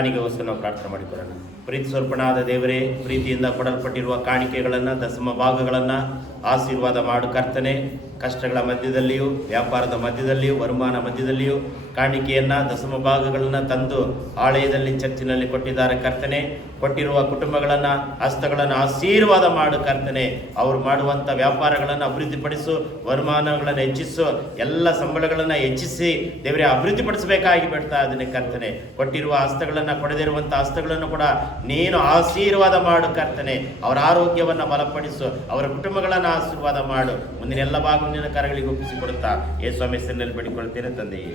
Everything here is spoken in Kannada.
ಕಾಣಿಕೆಗೋಸ್ಕರ ನಾವು ಪ್ರಾರ್ಥನೆ ಮಾಡಿಕೊಳ್ಳೋಣ. ಪ್ರೀತಿ ಸ್ವರ್ಪಣಾದ ದೇವರೇ, ಪ್ರೀತಿಯಿಂದ ಕೊಡಲ್ಪಟ್ಟಿರುವ ಕಾಣಿಕೆಗಳನ್ನು, ದಶಮ ಭಾಗಗಳನ್ನು ಆಶೀರ್ವಾದ ಮಾಡು ಕರ್ತನೆ. ಕಷ್ಟಗಳ ಮಧ್ಯದಲ್ಲಿಯೂ, ವ್ಯಾಪಾರದ ಮಧ್ಯದಲ್ಲಿಯೂ, ವರುಮಾನ ಮಧ್ಯದಲ್ಲಿಯೂ ಕಾಣಿಕೆಯನ್ನು, ದಶಮ ಭಾಗಗಳನ್ನು ತಂದು ಆಲಯದಲ್ಲಿ, ಚರ್ಚಿನಲ್ಲಿ ಕೊಟ್ಟಿದ್ದಾರೆ ಕರ್ತನೆ. ಕೊಟ್ಟಿರುವ ಕುಟುಂಬಗಳನ್ನು, ಹಸ್ತಗಳನ್ನು ಆಶೀರ್ವಾದ ಮಾಡು ಕರ್ತನೆ. ಅವರು ಮಾಡುವಂಥ ವ್ಯಾಪಾರಗಳನ್ನು ಅಭಿವೃದ್ಧಿಪಡಿಸು, ವರುಮಾನಗಳನ್ನು ಹೆಚ್ಚಿಸು, ಎಲ್ಲ ಸಂಬಳಗಳನ್ನು ಹೆಚ್ಚಿಸಿ ದೇವರೇ ಅಭಿವೃದ್ಧಿಪಡಿಸಬೇಕಾಗಿ ಬಿಡ್ತಾ ಅದನ್ನೇ ಕರ್ತನೆ. ಕೊಟ್ಟಿರುವ ಹಸ್ತಗಳನ್ನು, ಕೊಡದಿರುವಂಥ ಹಸ್ತಗಳನ್ನು ಕೂಡ ನೀನು ಆಶೀರ್ವಾದ ಮಾಡು ಕರ್ತನೆ. ಅವರ ಆರೋಗ್ಯವನ್ನು ಬಲಪಡಿಸು, ಅವರ ಕುಟುಂಬಗಳನ್ನು ಆಶೀರ್ವಾದ ಮಾಡು. ಮುಂದಿನ ಎಲ್ಲ ಭಾಗ ನಿನ್ನ ಕರಗಳಿಗೆ ಒಪ್ಪಿಸಿಕೊಡುತ್ತಾ ಯೇಸು ಹೆಸರಿನಲ್ಲಿ ಬೇಡಿಕೊಳ್ಳುತ್ತೇನೆ ತಂದೆಯೇ.